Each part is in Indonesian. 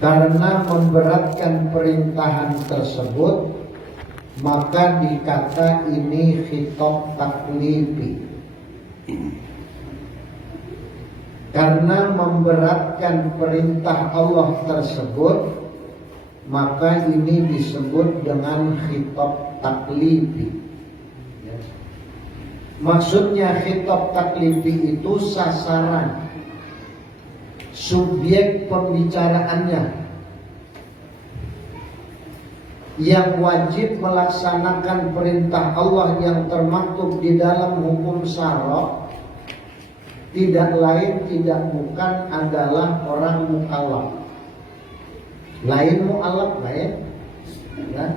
Karena memberatkan perintahan tersebut, maka dikata ini khitab taklifi. Karena memberatkan perintah Allah tersebut, maka ini disebut dengan khitab taklifi. Maksudnya khitab taklifi itu sasaran, subjek pembicaraannya yang wajib melaksanakan perintah Allah yang termaktub di dalam hukum syara, tidak lain tidak bukan adalah orang mukallaf. Lain mu'allaf lain ya.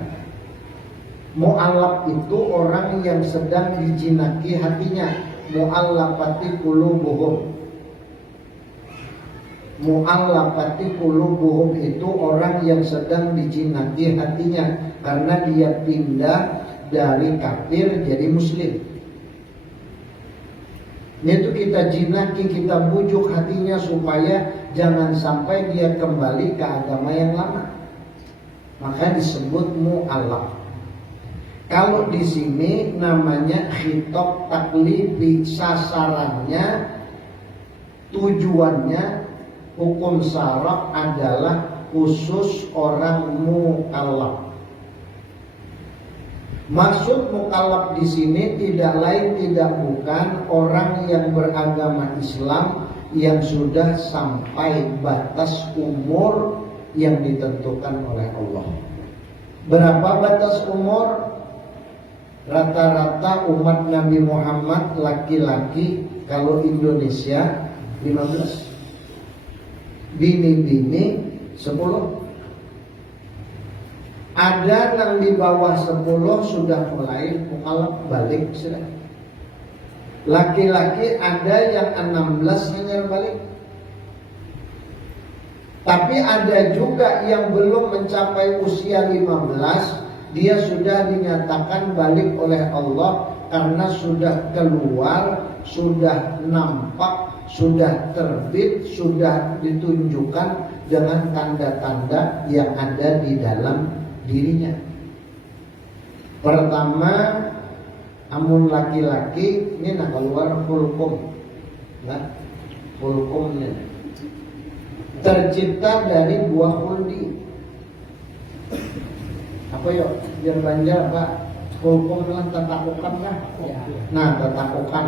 Mu'allaf itu orang yang sedang dijinaki hatinya. Mu'allafati qulubuhum. Mu'allafati qulubuhum itu orang yang sedang dijinaki hatinya, karena dia pindah dari kafir jadi muslim. Itu kita jinaki, kita bujuk hatinya supaya jangan sampai dia kembali ke agama yang lama. Maka disebut mu'allaf. Kalau di sini namanya khitab taklifi, sasarannya, tujuannya hukum syara adalah khusus orang mukallaf. Maksud mukallaf di sini tidak lain tidak bukan orang yang beragama Islam yang sudah sampai batas umur yang ditentukan oleh Allah. Berapa batas umur? Rata-rata umat Nabi Muhammad laki-laki kalau Indonesia 15, bini-bini 10. Ada yang di bawah 10 sudah mulai mukallaf, balik sudah. Laki-laki ada yang 16 hanya balik. Tapi ada juga yang belum mencapai usia 15, dia sudah dinyatakan balik oleh Allah karena sudah keluar, sudah nampak, sudah terbit, sudah ditunjukkan dengan tanda-tanda yang ada di dalam dirinya. Pertama, amun laki-laki ini nak keluar hulkum, nah hulkumnya tercipta dari buah huldi. Apa yuk? Biar banjar pak, hulkum lah tatakukan lah. Nah tatakukan,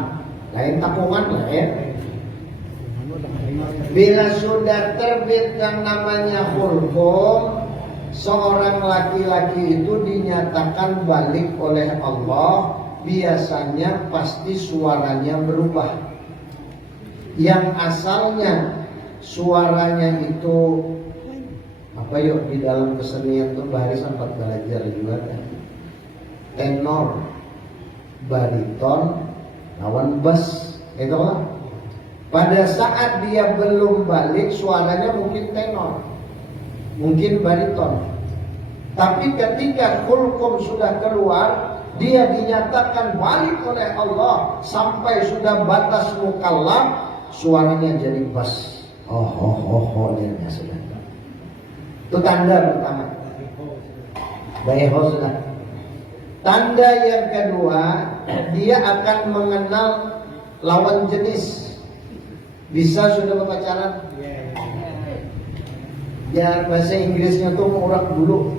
lain takukan lah ya. Bila sudah terbit yang namanya hulkum, seorang laki-laki itu dinyatakan balik oleh Allah, biasanya pasti suaranya berubah. Yang asalnya suaranya itu apa yuk di dalam kesenian itu bahari sempat belajar juga kan? Tenor, bariton, lawan bass, itu lah. Pada saat dia belum balik suaranya mungkin tenor, mungkin bariton. Tapi ketika hulkum sudah keluar, dia dinyatakan balik oleh Allah sampai sudah batas mukallaf, suaranya jadi bass. Dia sudah. Itu tanda pertama. Baiklah sudah. Tanda yang kedua, dia akan mengenal lawan jenis. Bisa sudah berpacaran? Ya bahasa Inggrisnya tuh urak dulu.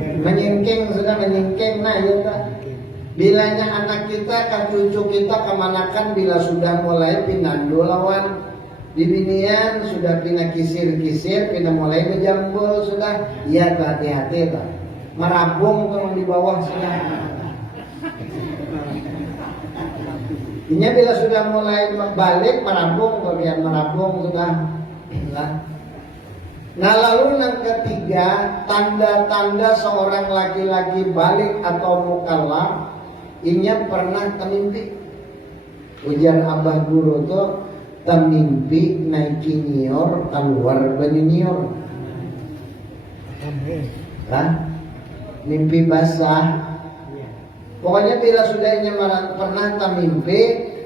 Menyingking sudah menyingking. Nah ya tak. Bilanya anak kita, kan cucu kita kemanakan bila sudah mulai pinandu lawan dibinian, sudah pindah kisir-kisir, pindah mulai ngejambul sudah. Ya hati-hati tak. Merabung kalau di bawah sudah. Ini bila sudah mulai balik merabung, bagian merabung sudah. Nah lalu yang ketiga, tanda-tanda seorang laki-laki balik atau mukallaf, ini pernah termimpi. Ujian abah guru itu termimpi naiki nyior keluar bani nyior. Mimpi basah. Pokoknya bila sudah pernah termimpi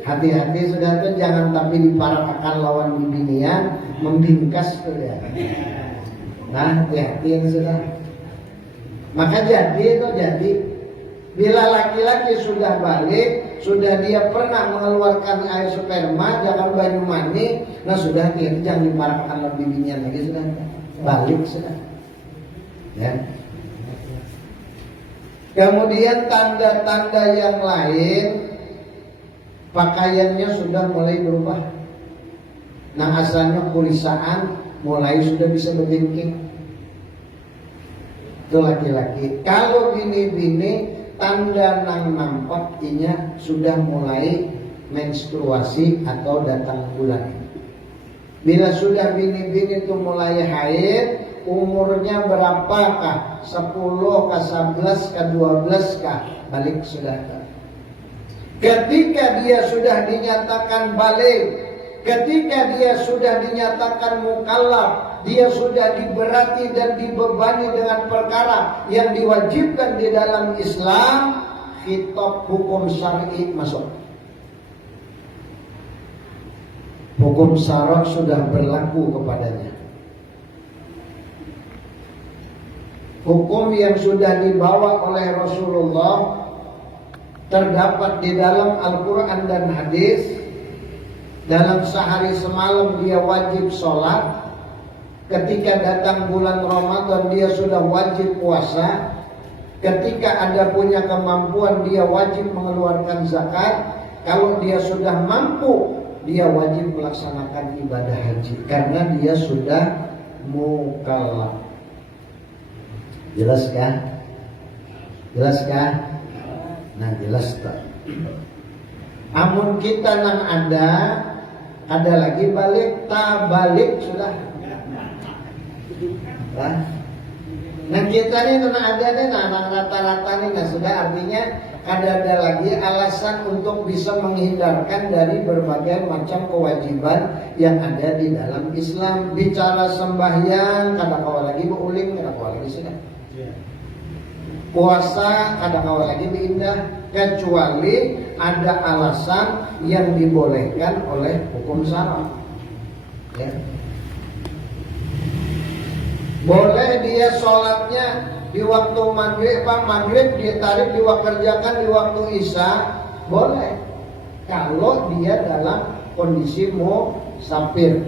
Hati-hati sudah tuh, jangan tapi diparatakan lawan bibinian, membingkas tuh ya. Nah, hati-hati yang sudah. Maka jadi bila laki-laki sudah balik, sudah dia pernah mengeluarkan air sperma, jangan banyu mani, nah sudah hati-hati, jangan diparatakan lawan bibinian lagi sudah. Balik sudah. Ya. Kemudian tanda-tanda yang lain, pakaiannya sudah mulai berubah. Nah asalnya kulisaan mulai sudah bisa berjengking. Itu laki-laki. Kalau bini-bini, tanda nang nampak inya sudah mulai menstruasi atau datang bulan. Bila sudah bini-bini itu mulai haid, umurnya berapakah? 10 kah, 11 kah, 12 kah? Balik sudah. Ketika dia sudah dinyatakan balik, ketika dia sudah dinyatakan mukallaf, dia sudah diberati dan dibebani dengan perkara yang diwajibkan di dalam Islam, khitab hukum syar'i masuk. Hukum syara' sudah berlaku kepadanya. Hukum yang sudah dibawa oleh Rasulullah terdapat di dalam Al-Quran dan hadis. Dalam sehari semalam dia wajib sholat. Ketika datang bulan Ramadan dia sudah wajib puasa. Ketika ada punya kemampuan dia wajib mengeluarkan zakat. Kalau dia sudah mampu, dia wajib melaksanakan ibadah haji karena dia sudah mukallaf. Jelas kan? Jelas kan? Nah jelas tak. Amun kita nang ada lagi balik, tak balik sudah. Nah kita ini nang ada nih, nang rata-rata nih, nah sudah artinya ada lagi alasan untuk bisa menghindarkan dari berbagai macam kewajiban yang ada di dalam Islam. Bicara sembahyang, kadang kala lagi beruling, kadang kala lagi sudah. Puasa kadang kala lagi diindah, kecuali ada alasan yang dibolehkan oleh hukum syara. Ya. Boleh dia sholatnya di waktu maghrib ditarik kerjakan di waktu isya, boleh. Kalau dia dalam kondisi musafir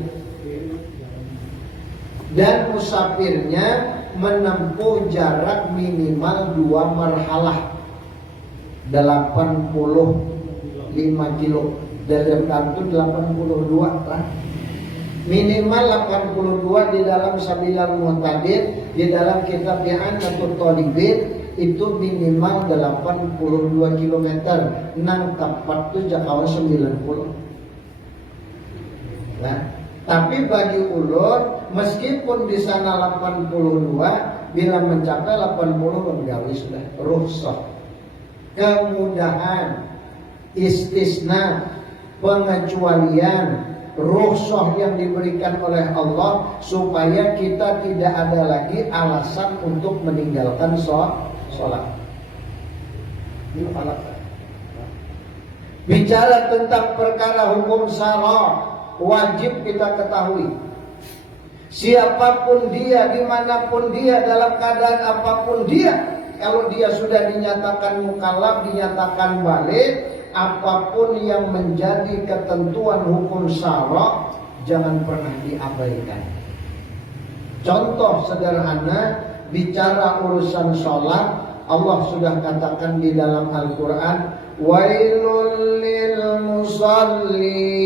dan musafirnya menempuh jarak minimal 2 marhalah 85 kilo. Dari itu 82 lah. Minimal 82 di dalam Sabilal Mu'tadid, di dalam kitab I'anatul Talibin itu minimal 82 km. Nang tepat itu jangkauan 90. Nah, tapi bagi ulur meskipun di sana 82, bila mencapai 80 menggawi sudah rukhsah. Kemudahan, istisna, pengecualian, rukhsah yang diberikan oleh Allah supaya kita tidak ada lagi alasan untuk meninggalkan sholat. Ini alasan. Bicara tentang perkara hukum syara', wajib kita ketahui, siapapun dia, dimanapun dia, dalam keadaan apapun dia, kalau dia sudah dinyatakan mukallaf, dinyatakan balik, apapun yang menjadi ketentuan hukum syara' jangan pernah diabaikan. Contoh sederhana, bicara urusan sholat, Allah sudah katakan di dalam Al-Quran, wailul lil musallin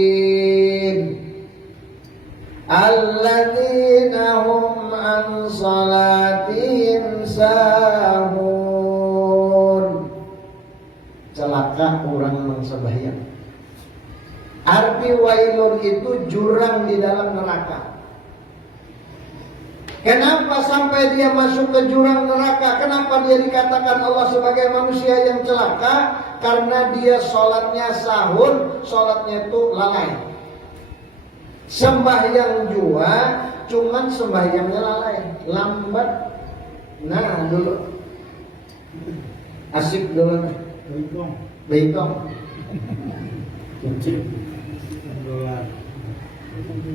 alladzina hum an salatihim sahun. Celaka orang yang sembahyang. Arti wailun itu jurang di dalam neraka. Kenapa sampai dia masuk ke jurang neraka? Kenapa dia dikatakan Allah sebagai manusia yang celaka? Karena dia sholatnya sahun, sholatnya itu lalai. Sembahyang jua, cuman sembahyangnya lalai, lambat. Nah dulu, asik dulu, beitong.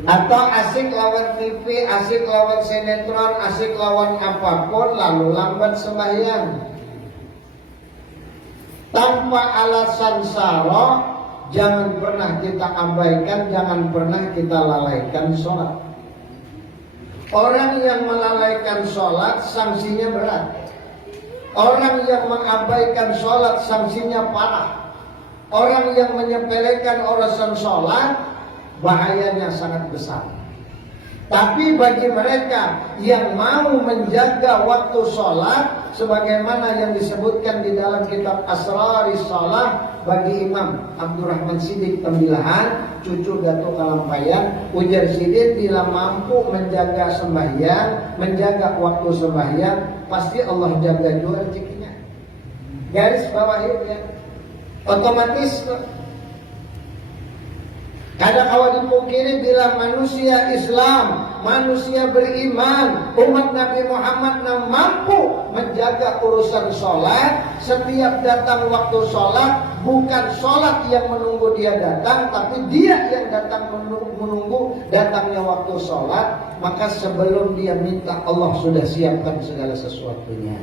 Atau asik lawan TV, asik lawan sinetron, asik lawan apapun, lalu lambat sembahyang. Tanpa alasan saro, jangan pernah kita abaikan, jangan pernah kita lalaikan sholat. Orang yang melalaikan sholat, sanksinya berat. Orang yang mengabaikan sholat, sanksinya parah. Orang yang menyepelekan urusan sholat, bahayanya sangat besar. Tapi bagi mereka yang mau menjaga waktu sholat, sebagaimana yang disebutkan di dalam kitab Asraris Shalah bagi Imam Abdurrahman Siddiq Tembilahan, cucu Gatot Kalampayan, ujar Siddiq, bila mampu menjaga sembahyang, menjaga waktu sembahyang, pasti Allah jaga juga rezekinya. Garis bawah itu ya, otomatis. Kadang awal dipungkiri bila manusia Islam, manusia beriman, umat Nabi Muhammad yang mampu menjaga urusan sholat, setiap datang waktu sholat, bukan sholat yang menunggu dia datang, tapi dia yang datang menunggu datangnya waktu sholat, maka sebelum dia minta, Allah sudah siapkan segala sesuatunya.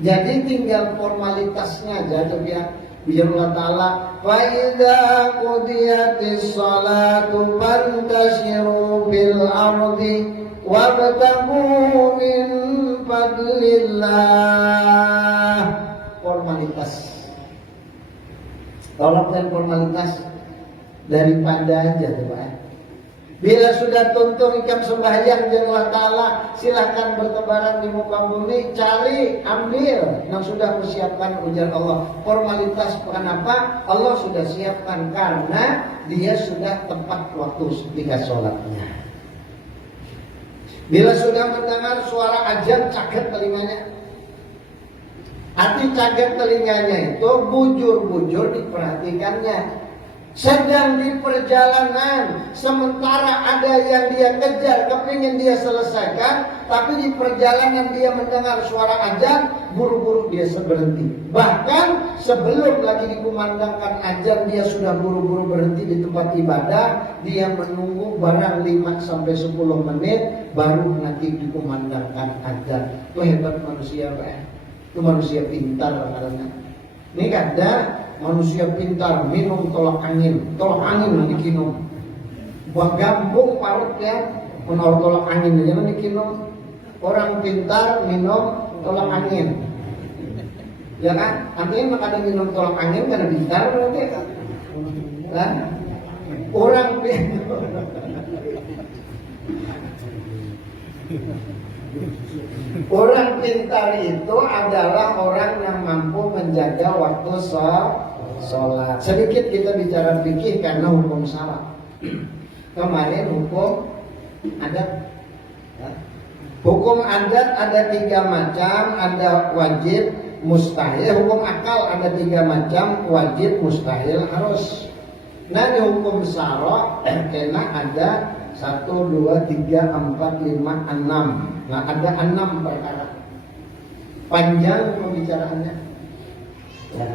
Jadi tinggal formalitasnya aja tuh ya. Biar Allah Ta'ala, فَإِذَا قُضِيَتِ الصَّلَاةُ فَانْتَشِرُوا فِي الْأَرْضِ وَابْتَغُوا مِنْ فَضْلِ اللَّهِ. Formalitas. Tolong dan formalitas daripada aja tuh Pak. Bila sudah tuntung ikam sembahyang dengan Allah Ta'ala, silahkan bertebaran di muka bumi, cari, ambil yang sudah persiapkan ujar Allah. Formalitas kenapa? Allah sudah siapkan karena dia sudah tepat waktu ketika sholatnya. Bila sudah mendengar suara azan, caget telinganya. Arti caget telinganya itu bujur-bujur diperhatikannya. Sedang di perjalanan, sementara ada yang dia kejar, kepingin dia selesaikan, tapi di perjalanan dia mendengar suara azan, buru-buru dia berhenti. Bahkan sebelum lagi dikumandangkan azan, dia sudah buru-buru berhenti di tempat ibadah. Dia menunggu barang 5-10 menit, baru nanti dikumandangkan azan. Itu hebat manusia Pak. Itu manusia pintar karena ini ada manusia pintar minum tolak angin yang dikinum. Buah gampung parut ya, menolak tolak angin aja yang dikinum. Orang pintar minum tolak angin, ya kan? Artinya maka ada minum tolak angin karena pintar berarti kan? Nah, orang pintar. Orang pintar itu adalah orang yang mampu menjaga waktu sholat. Sedikit kita bicara fikih karena hukum syara. Kemarin hukum adat. Hukum adat ada 3 macam, ada wajib, mustahil. Hukum akal ada 3 macam, wajib, mustahil, harus. Nah di hukum syara kena ada 1, 2, 3, 4, 5, 6. Nah ada 6 perkara. Panjang pembicaraannya ya.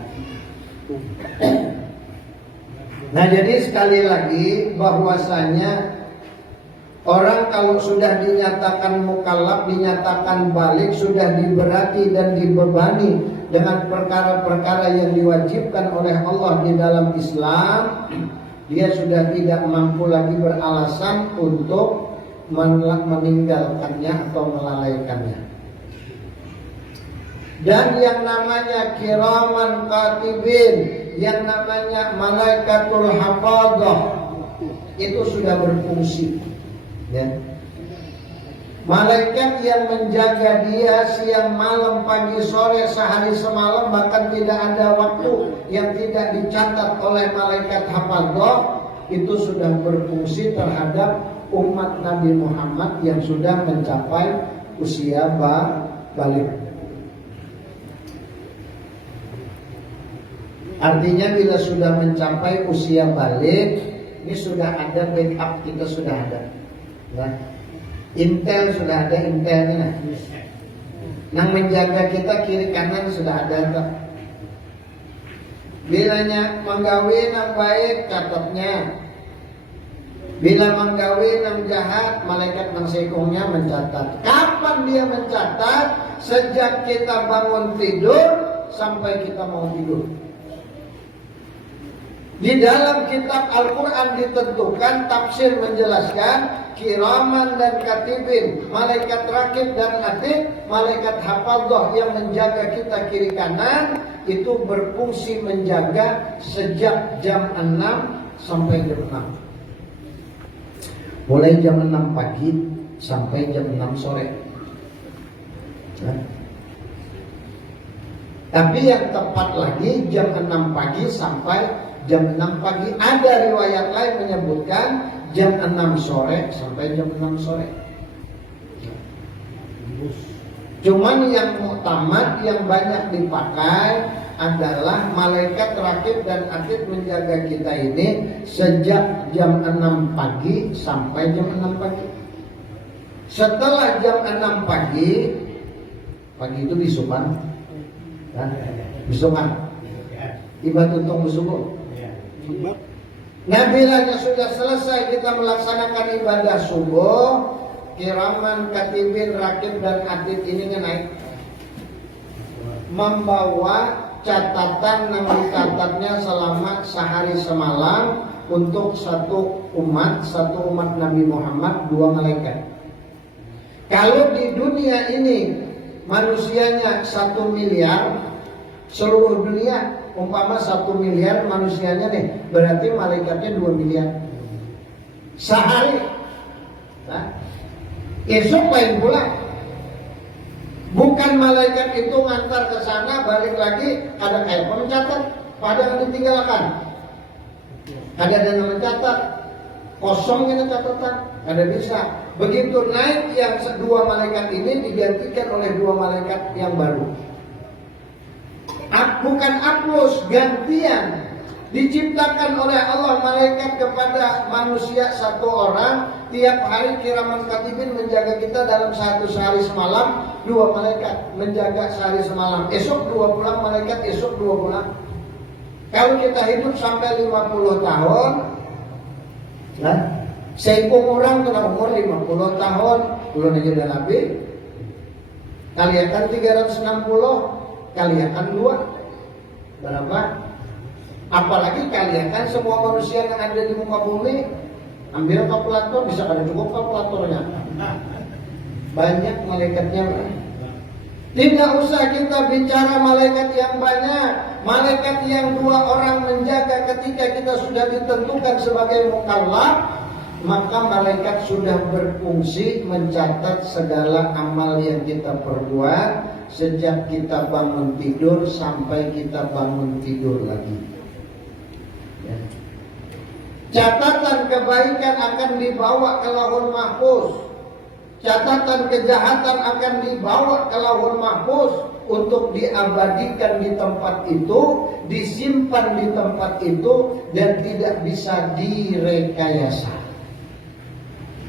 Nah jadi sekali lagi bahwasanya orang kalau sudah dinyatakan mukallaf, dinyatakan balik, sudah diberati dan dibebani dengan perkara-perkara yang diwajibkan oleh Allah di dalam Islam, dia sudah tidak mampu lagi beralasan untuk meninggalkannya atau melalaikannya. Dan yang namanya kiraman katibin, yang namanya malaikatul hafadzah, itu sudah berfungsi ya. Malaikat yang menjaga dia siang malam pagi sore sehari semalam, bahkan tidak ada waktu yang tidak dicatat oleh malaikat hafadzah, itu sudah berfungsi terhadap umat Nabi Muhammad yang sudah mencapai usia balik. Artinya bila sudah mencapai usia balik, ini sudah ada backup, kita sudah ada nah, intel sudah ada intelnya. Yang menjaga kita kiri kanan sudah ada. Bilanya menggawe nang baik catatnya. Bila menggawe nang jahat, malaikat nang sekongnya mencatat. Kapan dia mencatat? Sejak kita bangun tidur sampai kita mau tidur. Di dalam kitab Al-Quran ditentukan, tafsir menjelaskan, kiraman dan katibin, malaikat rakib dan atid, malaikat hafadzah yang menjaga kita kiri kanan, itu berfungsi menjaga sejak jam 6 sampai jam 6. Mulai jam 6 pagi sampai jam 6 sore. Nah. Tapi yang tepat lagi jam 6 pagi sampai jam 6 pagi. Ada riwayat lain menyebutkan jam 6 sore sampai jam 6 sore. Cuman yang muktamad, yang banyak dipakai adalah malaikat rakib dan atid menjaga kita ini sejak jam 6 pagi sampai jam 6 pagi. Setelah jam 6 pagi itu disupan, kan? Bisukan, ibadah untuk bersubuh. Nah, bilanya sudah selesai kita melaksanakan ibadah subuh, kiraman, katibin, rakib dan atid ini naik membawa catatan yang dicatatnya selama sehari semalam untuk satu umat Nabi Muhammad, 2 malaikat. Kalau di dunia ini manusianya 1 miliar, seluruh dunia umpama 1 miliar manusianya nih, berarti malaikatnya 2 miliar sehari. Nah, esok lain pula. Bukan malaikat itu ngantar ke sana balik lagi ada kayak mencatat, padahal ditinggalkan. Ada yang mencatat, kosong ini catatan, ada bisa. Begitu naik yang 2 malaikat ini digantikan oleh 2 malaikat yang baru. Bukan hapus, gantian. Diciptakan oleh Allah malaikat kepada manusia 1 orang. Tiap hari kiraman katibin menjaga kita dalam sehari semalam. 2 malaikat menjaga sehari semalam. Esok 2 pulang malaikat, esok 2 pulang. Kalau kita hidup sampai 50 tahun, nah, seikung orang kena umur 50 tahun, belum aja udah Nabi. Kaliakan 360, kaliakan 2. Berapa? Apalagi kalian kan semua manusia yang ada di muka bumi, ambil kalkulator, bisa ada cukup kalkulatornya. Banyak malaikatnya. Tidak usah kita bicara malaikat yang banyak. Malaikat yang 2 orang menjaga ketika kita sudah ditentukan sebagai mukallaf, maka malaikat sudah berfungsi mencatat segala amal yang kita perbuat sejak kita bangun tidur sampai kita bangun tidur lagi. Catatan kebaikan akan dibawa ke Lauhul Mahfuz. Catatan kejahatan akan dibawa ke Lauhul Mahfuz untuk diabadikan di tempat itu, disimpan di tempat itu, dan tidak bisa direkayasa.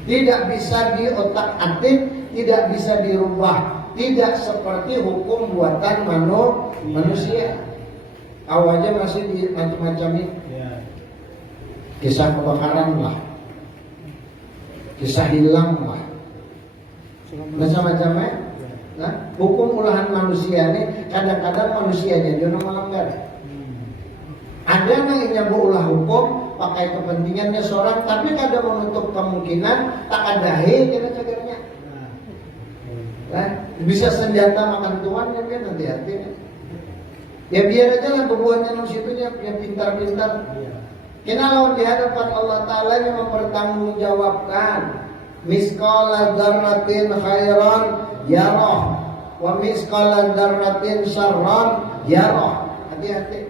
Tidak bisa diotak-atik, tidak bisa dirubah. Tidak seperti hukum buatan manusia. Awalnya masih di macam-macam ini. Kisah kebakaran lah, kisah hilang lah, macam-macamnya. Nah, hukum ulahan manusia ini kadang-kadang manusianya dia melanggar. Ada yang nyabu ulah hukum pakai kepentingannya seorang, tapi kadang menutup kemungkinan tak ada cagarnya. Nah, bisa senjata makan tuan ya kan, hati-hati. Ya biar aja lah bebuannya situnya yang pintar-pintar. Kalau di hadapan Allah Ta'ala yang mempertanggungjawabkan misqala dzarratin khairan yarah wa misqala dzarratin syarran yarah. Hati-hati.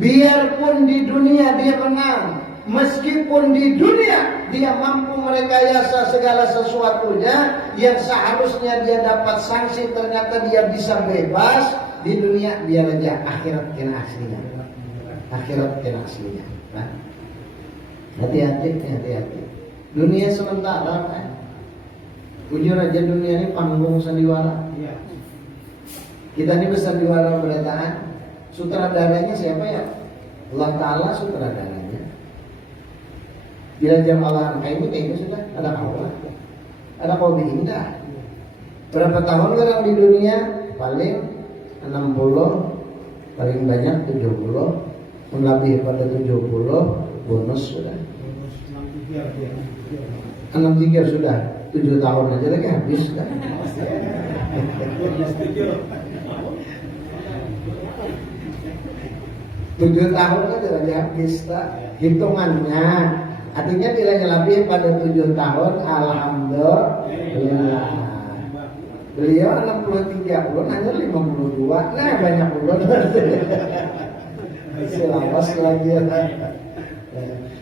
Biarpun di dunia dia menang, meskipun di dunia dia mampu merekayasa segala sesuatunya yang seharusnya dia dapat sanksi, ternyata dia bisa bebas. Di dunia biar aja, akhirat kena aslinya. Akhirat kena aslinya. Nah, hati-hati. Dunia sementara kan. Jujur aja dunia ini panggung sandiwara. Kita ini bersandiwara berataan. Sutradaranya siapa ya? Allah Ta'ala sutradaranya. Bila jam Allah ini kayaknya sudah ada Allah. Ada kopi indah. Berapa tahun orang di dunia? Paling 60, paling banyak 70, lebih pada 70, bonus sudah. 63 sudah, 7 tahun aja lagi habis kan. 7 tahun aja lagi habis tak? Hitungannya. Artinya bila lebih pada 7 tahun, alhamdulillah. Beliau 63 puluh, hanya 52. Nah banyak puluh. Selawas lagi.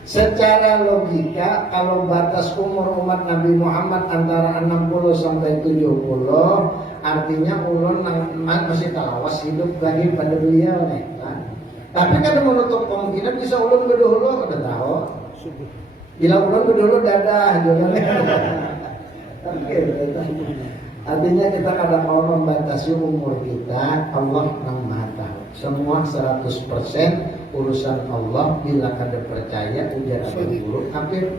Secara logika, kalau batas umur umat Nabi Muhammad antara 60 sampai 70, artinya ulun masih talawas hidup lagi pada beliau nih. Nah, tapi kan menutup kemungkinan bisa ulun berdahulu, udah tahu. Bila ulun berdahulu dadah, jangan. Artinya kita kadang mau membatasi umur kita, Allah yang Maha tahu. Semua 100% urusan Allah. Bila kada percaya ujar ada buruk kafir.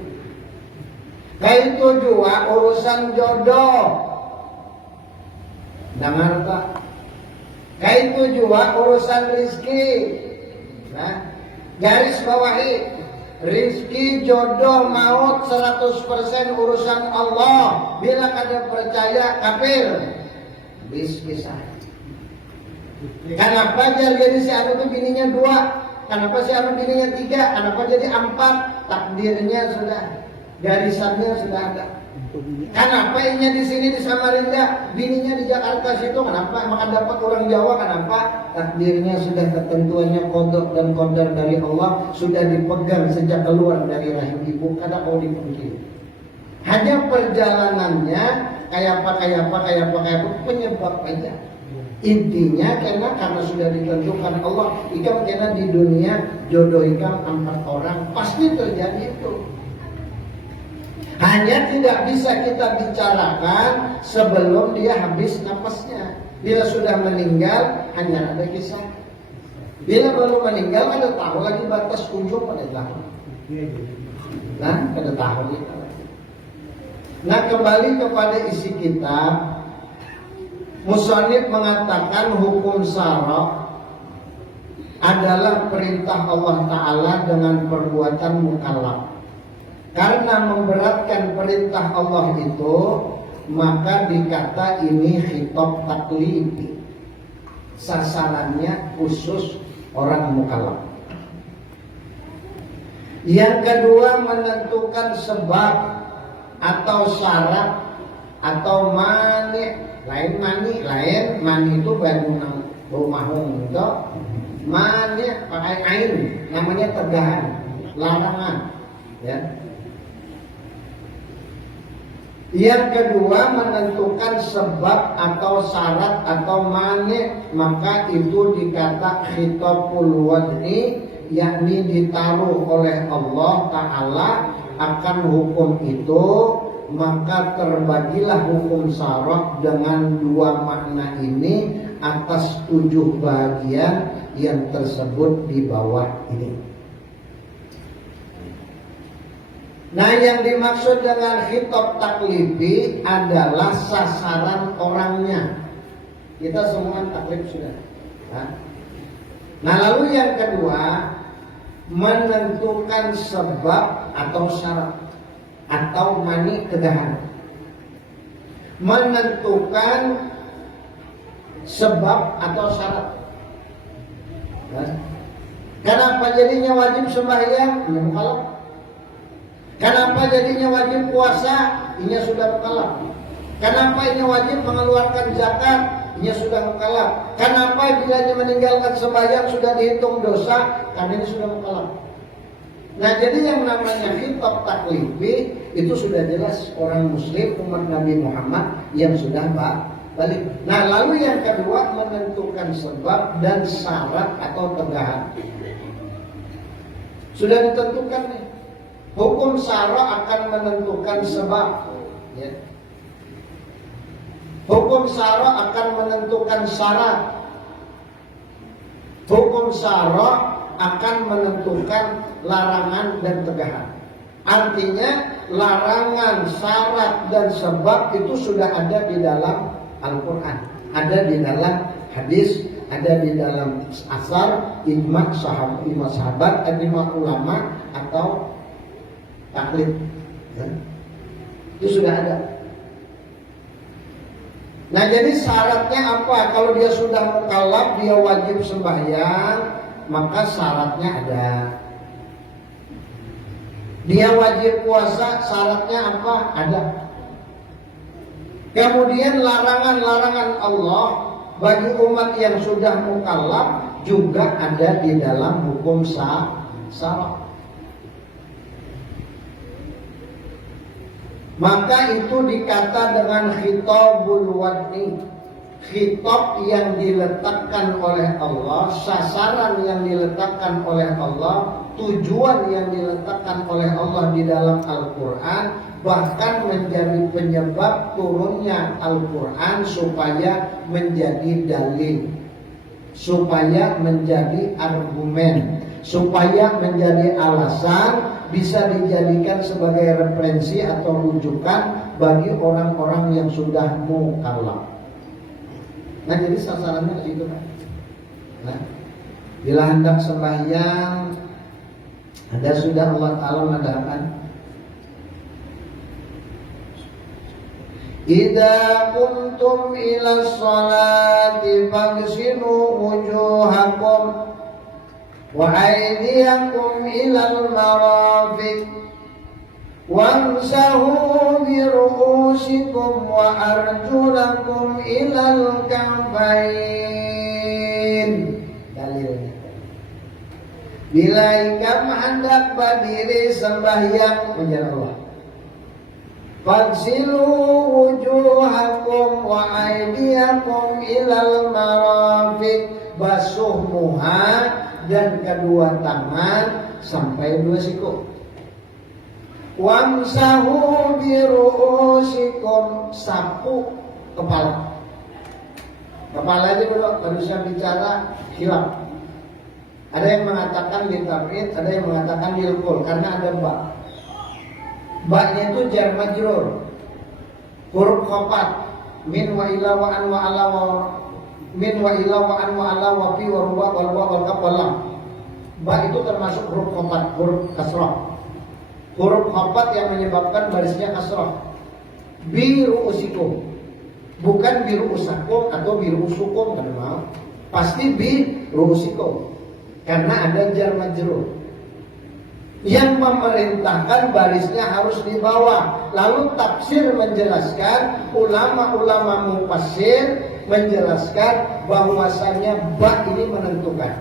Kayak itu juga urusan jodoh. Dengar tak? Kayak itu juga urusan rizki. Nah, garis bawahi. Rizki, jodoh, maut 100% urusan Allah. Bila kada percaya kafir. Bismillah. Kenapa jadi si Anu itu bininya 2? Kenapa si Anu bininya 3? Kenapa jadi 4? Takdirnya sudah, garisannya sudah ada. Kenapa inya di sini di Samarinda, bininya di Jakarta situ? Kenapa? Maka dapat orang Jawa. Kenapa? Takdirnya sudah, ketentuannya kodok dan kodar dari Allah sudah dipegang sejak keluar dari rahim ibu. Kada kau dipungkiri. Hanya perjalanannya kayak apa penyebab aja. Intinya karena sudah ditentukan Allah, ikam kena di dunia jodoh ikam 4 orang pasti terjadi itu. Hanya tidak bisa kita bicarakan sebelum dia habis napasnya. Bila sudah meninggal hanya ada kisah. Bila baru meninggal ada tahu lagi batas ujung pada tahun. Nah, pada tahun itu. Nah, kembali kepada isi kitab. Musannif mengatakan hukum syara adalah perintah Allah Ta'ala dengan perbuatan mukallaf. Karena memberatkan perintah Allah itu, maka dikata ini khitab taklifi. Sasarannya khusus orang mukallaf. Yang kedua, menentukan sebab atau syarat atau mani. Lain mani itu baju mahung itu. Mani pakai ain, namanya tegahan, larangan, ya. Yang kedua, menentukan sebab atau syarat atau mani, maka itu dikata khitabul wad'i, yakni ditaruh oleh Allah Ta'ala akan hukum itu. Maka terbagilah hukum syara dengan 2 makna ini atas 7 bagian yang tersebut di bawah ini. Nah, yang dimaksud dengan khitab taklifi adalah sasaran orangnya. Kita semua taklif sudah. Nah, lalu yang kedua, menentukan sebab atau syarat atau mani kedahan. Menentukan sebab atau syarat. Kenapa jadinya wajib sembahyang? Ini mukallaf. Kenapa jadinya wajib puasa? Ini sudah mukallaf. Kenapa ini wajib mengeluarkan zakat? Ini sudah mukallaf. Kenapa bila dia meninggalkan sembahyang sudah dihitung dosa? Karena ini sudah mukallaf. Nah, jadi yang namanya khitab taklifi itu sudah jelas orang muslim umat Nabi Muhammad yang sudah balik. Nah, lalu yang kedua, menentukan sebab dan syarat atau tegahan. Sudah ditentukan nih. Hukum syara akan menentukan sebab, ya. Hukum syara akan menentukan syarat. Hukum syara akan menentukan larangan dan tegahan. Artinya larangan, syarat dan sebab itu sudah ada di dalam Al-Quran, ada di dalam hadis, ada di dalam asar, ijma sahabat, ijma ulama atau taklid. Ya. Itu sudah ada. Nah, jadi syaratnya apa? Kalau dia sudah mukallaf, dia wajib sembahyang, maka syaratnya ada. Dia wajib puasa, syaratnya apa? Ada. Kemudian larangan-larangan Allah bagi umat yang sudah mukallaf juga ada di dalam hukum syara. Maka itu dikata dengan khitabul wad'i, khitab yang diletakkan oleh Allah, sasaran yang diletakkan oleh Allah, tujuan yang diletakkan oleh Allah di dalam Al-Quran, bahkan menjadi penyebab turunnya Al-Quran supaya menjadi dalil, supaya menjadi argumen, supaya menjadi alasan, bisa dijadikan sebagai referensi atau rujukan bagi orang-orang yang sudah mukallaf. Nah, jadi sasarannya ke situ kan. Nah, bila hendak sembahyang, ada sudah Allah Ta'ala mengatakan, idza kuntum ila sholati faghsilu wujuhakum wa aydiyakum ilal marafiq wamsahu bi ru'usikum wa arjulakum ilal ka'bayn. Dalilnya, bila ikam hendak berdiri sembahyang menjadi Allah, faghsilu wujuhakum wa aydiyakum ilal marafiq, basuh muha dan kedua tangan sampai dua siku. Wamsahu bi ru'usikum, sapu kepala. Kepala ini belum manusia bicara hilaf. Ada yang mengatakan litabid, ada yang mengatakan lilqul karena ada ba. Ba-nya itu jar majrur. Huruf khafat min wa ila wa an wa ala wa min wa ila wa an wa ala wa fi wa ruba wal wa wal kaf wal lam. Ba itu termasuk huruf khafat, huruf kasrah. Huruf khafat yang menyebabkan barisnya kasrah. Bi ru'usikum, bukan bi ru'usakum atau bi ru'usukum, kada mau. Pasti bi ru'usikum karena ada jar majrur yang memerintahkan barisnya harus di bawah. Lalu tafsir menjelaskan, ulama-ulama mufassir menjelaskan bahwasanya ba ini menentukan.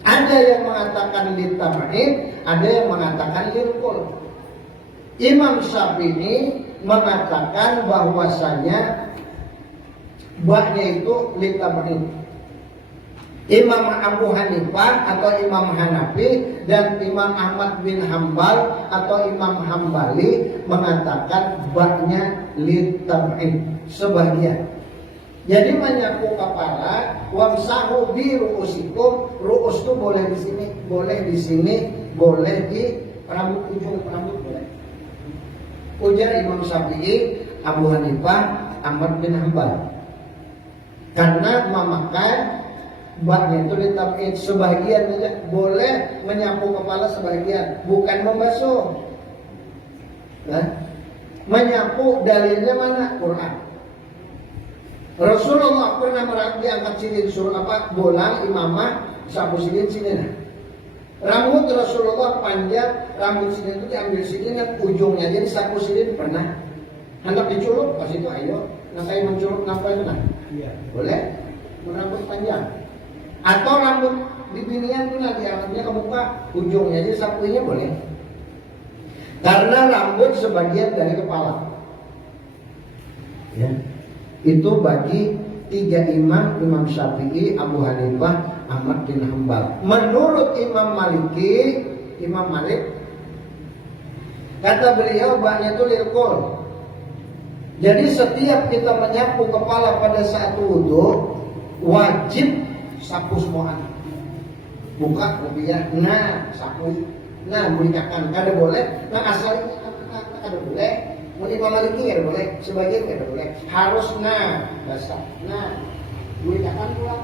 Ada yang mengatakan litab'id, ada yang mengatakan lilqul. Imam Syafi'i mengatakan bahwasanya ba-nya itu litab'id. Imam Abu Hanifah atau Imam Hanafi dan Imam Ahmad bin Hambal atau Imam Hambali mengatakan ba-nya litab'id, sebagian. Jadi menyapu kepala, wamsahu bi ru'usikum, ru'us itu boleh di sini, boleh di sini, boleh di rambut, ujung rambut boleh. Ujar Imam Syafi'i, Abu Hanifah, Ahmad bin Hambal. Karena memakai ba-nya itu litab'id, sebagian saja boleh menyapu kepala, sebagian bukan membasuh. Nah, menyapu dalilnya mana? Quran. Rasulullah pernah diangkat sini disuruh apa? Bolang imamah, sapu sini sini. Nah, rambut Rasulullah panjang, rambut sini itu diambil sini dan ujungnya jadi sapu sini pernah. Hendak dicurup pas itu ayo, ngapain mencurup ngapain itu nah? Iya. Boleh? Rambut panjang. Atau rambut di binian itu nanti diangkatnya ke muka, ujungnya jadi sapunya boleh. Karena rambut sebagian dari kepala. Ya. Itu bagi tiga imam, Imam Syafi'i, Abu Hanifah, Ahmad bin Hambal. Menurut Imam Maliki, Imam Malik, kata beliau ba-nya itu lilqul. Jadi setiap kita menyapu kepala pada saat wudu, wajib sapu semuanya. buka rupiah, nah sapu, nah bulikakan, kada boleh, nah asalnya kada boleh, mau Imam Maliki kada boleh, sebagian kada boleh, harus nah basah, nah bulikakan pula,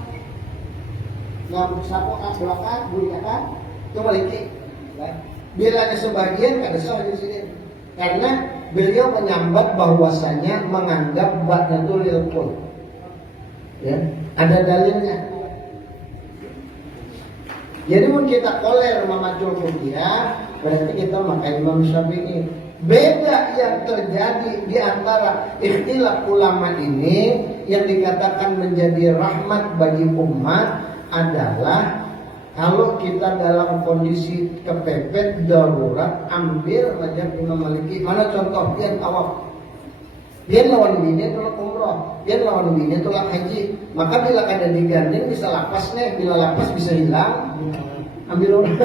nah sapu doakan, bulikakan, itu Maliki, bilanya sebagian kada sah di sini, karena beliau menyambat bahwasanya menganggap ba'datul ilkul, ya ada dalilnya. Jadi pun kita koler memacul rupiah, berarti kita makai Imam Syafi'i. Beda yang terjadi di antara ikhtilaf ulama ini yang dikatakan menjadi rahmat bagi umat adalah kalau kita dalam kondisi kepepet darurat ambil mazhab Imam Maliki. Mana contoh? Yang tawaf. Dia lawan bini tolak umroh, dia lawan bini tolak haji. Maka bila ada digandeng bisa lapas nih, bila lapas bisa hilang, ambil orang.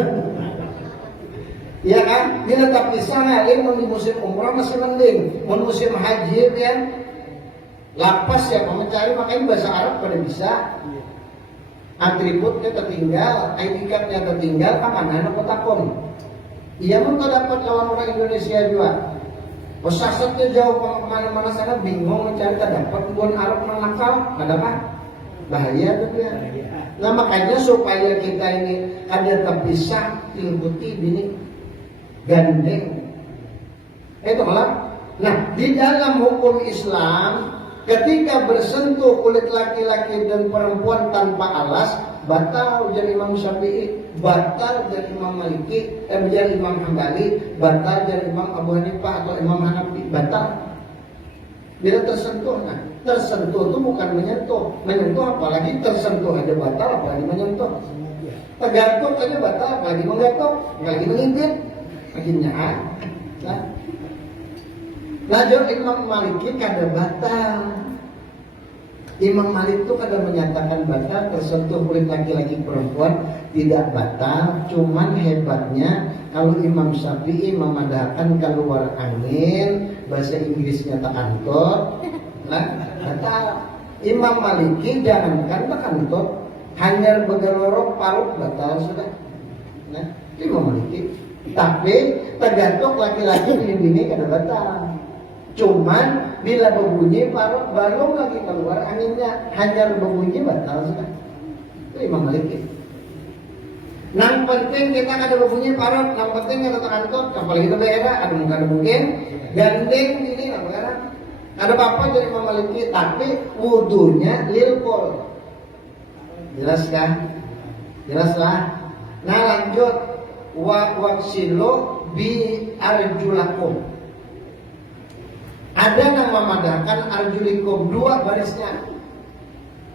Iya kan? Bila tak bisa ngalir di musim umroh masih mending, mau musim haji kan lapas ya mencari, makanya bahasa Arab pada bisa. Atributnya tertinggal, ID card-nya tertinggal, keamanan apa takon. Iya mau dapat lawan orang Indonesia juga. Pesasatnya jauh kemana-mana sana bingung mencari, tak dapat bukan Arab menakal, ada apa? Bahaya tuh ya. Nah makanya supaya kita ini ada terpisah, tingguti bini gandeng. Itu malah. Nah di dalam hukum Islam ketika bersentuh kulit laki-laki dan perempuan tanpa alas, batal jadi Imam Syafi'i, batal jadi Imam Maliki, jadi Imam Hambali, batal jadi Imam Abu Hanifah atau Imam Hanafi, batal. Bila tersentuh, nah tersentuh itu bukan menyentuh, menyentuh apalagi tersentuh aja batal, apalagi menyentuh. Tergantung aja batal, apalagi menggantung, apalagi mengintip, akhirnya nah Imam Maliki kada batal. Imam Malik itu kada menyatakan batal tersentuh kulit laki-laki perempuan, tidak batal. Cuman hebatnya kalau Imam Syafi'i memadahkan keluar angin, bahasa Inggrisnya tak kantor, nah batal. Imam Maliki jangankan tak kantor, hanya bergelorok parut batal sudah. Nah Imam Maliki. Tapi tergantung laki-laki bini kada batal. Cuman bila berbunyi baru lagi keluar anginnya, hanya berbunyi batal sudah. Itu Imam Maliki. Nang penting kita kada berbunyi parut, nang penting kita kantor, apalagi itu daerah ada mungkin gandeng ini lah daerah. Ada apa jadi Imam Maliki, tapi wudunya lilkul. Jelas kan? Jelas lah. Nah lanjut waksilu bi arjulakum. Ada yang memadahkan arjulikum dua barisnya.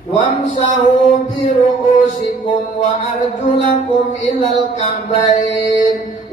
Wamsahu bi ru'usikum wa arjulakum ilal ka'bain.